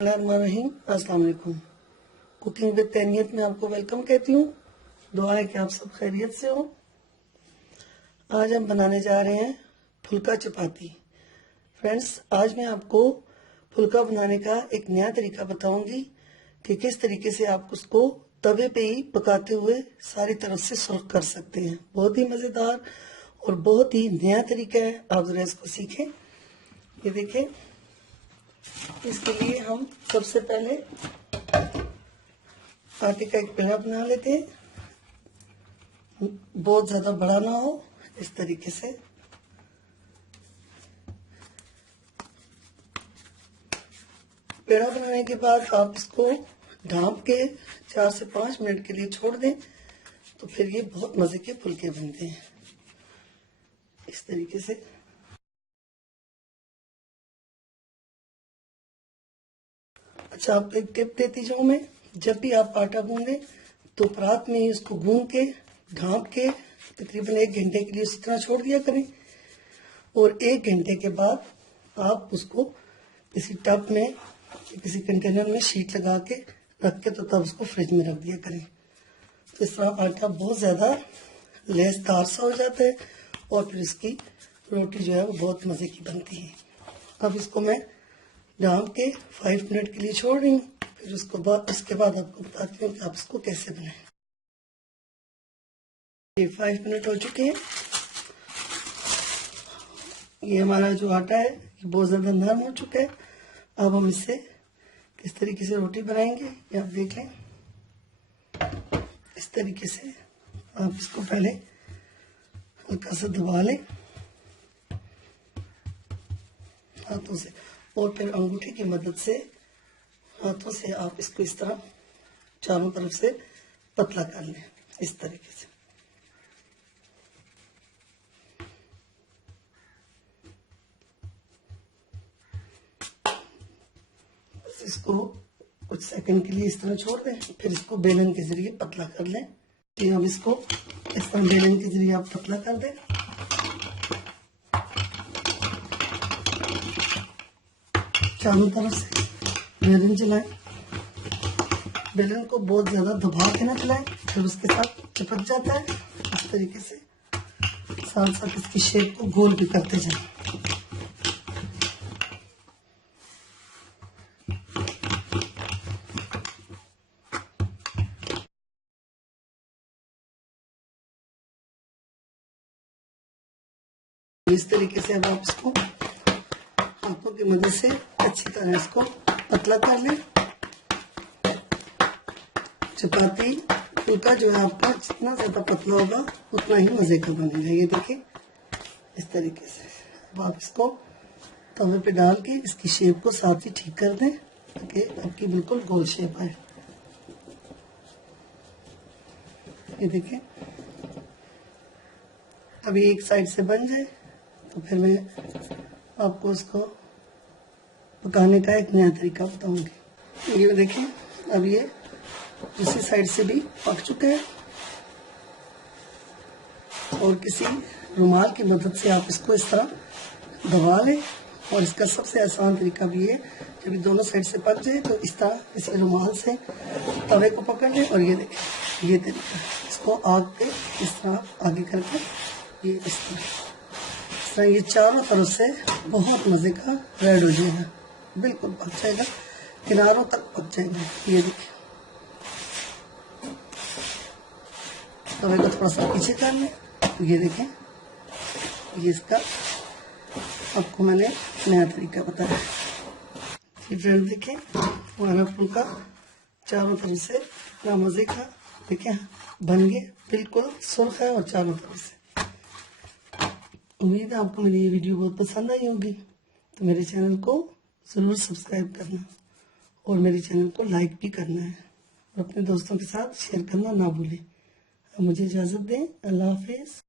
रहीम अस्सलाम वालेकुम। Cooking with तैनियत में आपको वेलकम कहती हूँ। दुआ है कि आप सब खैरियत से हो। आज हम बनाने जा रहे हैं फुल्का चपाती। फ्रेंड्स, आज मैं आपको फुल्का बनाने का एक नया तरीका बताऊंगी कि किस तरीके से आप उसको तवे पे ही पकाते हुए सारी तरफ से सुर्ख कर सकते हैं। बहुत ही मज़ेदार और बहुत ही नया तरीका है, आप जरा इसको सीखें। ये देखें, इसके लिए हम सबसे पहले आटे का एक पेड़ा बना लेते हैं। बहुत ज्यादा बड़ा ना हो, इस तरीके से। पेड़ा बनाने के बाद आप इसको ढांप के 4 से 5 मिनट के लिए छोड़ दें, तो फिर ये बहुत मजे के फुलके बनते हैं इस तरीके से। अच्छा, आपको एक टिप देती जाऊं मैं। जब भी आप आटा गूंदे तो रात में ही उसको गूंद के ढांप के तकरीबन 1 घंटे के लिए उसी तरह छोड़ दिया करें, और 1 घंटे के बाद आप उसको किसी टब में या किसी कंटेनर में शीट लगा के रख के, तो तब उसको फ्रिज में रख दिया करें। तो इस तरह आटा बहुत ज्यादा लेसदार सा हो जाता है और फिर इसकी रोटी जो है वो बहुत मजे की बनती है। अब इसको मैं ढांप के 5 मिनट के लिए छोड़ रही हूँ, फिर उसके बाद आपको बताती हूँ कि आप इसको कैसे बनाएं। ये 5 मिनट हो चुके हैं। ये हमारा जो आटा है ये बहुत ज्यादा नरम हो चुका है। अब हम इससे किस तरीके से रोटी बनाएंगे ये आप देख लें। इस तरीके से आप इसको पहले हल्का सा दबा लें हाथों से, और फिर अंगूठे की मदद से हाथों से आप इसको इस तरह चारों तरफ से पतला कर लें, इस तरीके से। बस इसको कुछ सेकंड के लिए इस तरह छोड़ दें, फिर इसको बेलन के जरिए पतला कर लें। फिर हम इसको इस तरह बेलन के जरिए आप पतला कर दें। चारों तरफ से बेलन चलाएं। बेलन को बहुत ज्यादा दबा के ना चलाएं, फिर उसके साथ चिपक जाता है। इस तरीके से साथ साथ इसकी शेप को गोल भी करते जाएं। इस तरीके से अब आप इसको हाथों की मदद से अच्छी तरह इसको पतला कर लें। चपाती फुल्का जो है आपका जितना ज्यादा पतला होगा उतना ही मजे का बनेगा। ये देखिए, इस तरीके से अब आप इसको तवे पे डाल के इसकी शेप को साथ ही ठीक कर दें ताकि आपकी बिल्कुल गोल शेप आए। ये देखिए, अभी एक साइड से बन जाए तो फिर मैं आपको उसको पकाने का एक नया तरीका बताऊंगी। ये देखिए, अब ये दूसरी साइड से भी पक चुका है, और किसी रुमाल की मदद से आप इसको इस तरह दबा लें। और इसका सबसे आसान तरीका भी है, जब ये दोनों साइड से पक जाए तो इस तरह इस रुमाल से तवे को पकड़ लें, और ये देखें ये तरीका, इसको आग पे इस तरह आगे करके ये इस तरह ये चारों तरफ से बहुत मजे का रेड हो जाएगा, बिल्कुल पक जाएगा, किनारों तक पक जाएगा। ये देखिए, तवे को थोड़ा सा पीछे कर लें। ये देखें, ये इसका आपको मैंने नया तरीका बताया। फ्रेंड देखें, हमारा फुल्का चारों तरफ से इतना मजे का देखें बन गए, बिल्कुल सुर्ख है और चारों तरफ से। उम्मीद है आपको मेरी ये वीडियो बहुत पसंद आई होगी, तो मेरे चैनल को ज़रूर सब्सक्राइब करना और मेरे चैनल को लाइक भी करना है, और अपने दोस्तों के साथ शेयर करना ना भूलें। मुझे इजाज़त दें। अल्लाह हाफिज़।